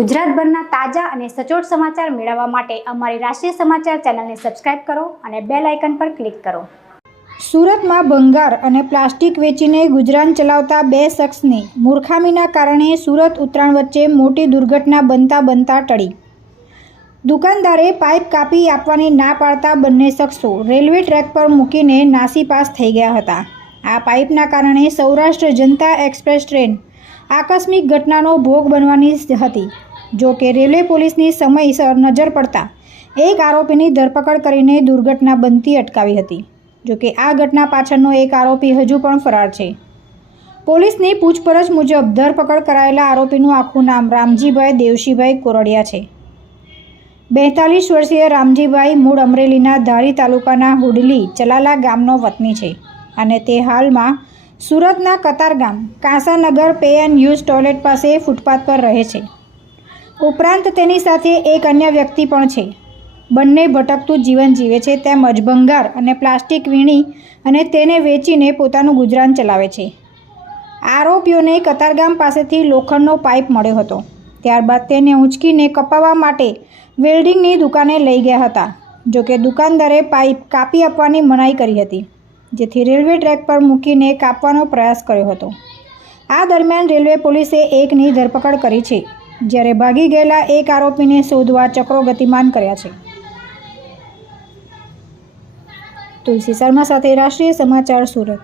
ગુજરાતભરના તાજા અને સચોટ સમાચાર મેળવવા માટે અમારી રાષ્ટ્રીય સમાચાર ચેનલને સબસ્ક્રાઇબ કરો અને બેલ આઇકન પર ક્લિક કરો। સુરતમાં ભંગાર અને પ્લાસ્ટિક વેચીને ગુજરાન ચલાવતા બે શખ્સની મૂર્ખામીના કારણે સુરત ઉત્તરાયણ વચ્ચે મોટી દુર્ઘટના બનતા ટળી। દુકાનદારે પાઇપ કાપી આપવાની ના પાડતા બંને શખ્સો રેલવે ટ્રેક પર મૂકીને નાસીપાસ થઈ ગયા હતા। આ પાઇપના કારણે સૌરાષ્ટ્ર જનતા એક્સપ્રેસ ટ્રેન આકસ્મિક ઘટનાનો ભોગ બનવાની હતી। જો કે રેલવે પોલીસની સમયસર નજર પડતા એક આરોપીની ધરપકડ કરીને દુર્ઘટના બનતી અટકાવી હતી। જો કે આ ઘટના પાછળનો એક આરોપી હજુ પણ ફરાર છે। પોલીસની પૂછપરછ મુજબ ધરપકડ કરાયેલા આરોપીનું આખું નામ રામજીભાઈ દેવશીભાઈ કોરડિયા છે। 42 વર્ષીય રામજીભાઈ મૂળ અમરેલીના ધારી તાલુકાના હુડલી ચલાલા ગામનો વતની છે અને તે હાલમાં સુરતના Katargam Kansanagar pay and use toilet પાસે ફૂટપાથ પર રહે છે। ઉપરાંત તેની સાથે એક અન્ય વ્યક્તિ પણ છે। બંને ભટકતું જીવન જીવે છે તેમજ ભંગાર અને પ્લાસ્ટિક વીણી અને તેને વેચીને પોતાનું ગુજરાન ચલાવે છે। આરોપીઓને કતારગામ પાસેથી લોખંડનો પાઇપ મળ્યો હતો। ત્યારબાદ તેને ઊંચકીને કપાવવા માટે વેલ્ડિંગની દુકાને લઈ ગયા હતા। જોકે દુકાનદારે પાઇપ કાપી આપવાની મનાઈ કરી હતી, જેથી રેલવે ટ્રેક પર મૂકીને કાપવાનો પ્રયાસ કર્યો હતો। આ દરમિયાન રેલવે પોલીસે એકની ધરપકડ કરી છે, જ્યારે ભાગી ગયેલા એક આરોપીને શોધવા ચક્રો ગતિમાન કર્યા છે। તુલસી શર્મા સાથે રાષ્ટ્રીય સમાચાર સુરત।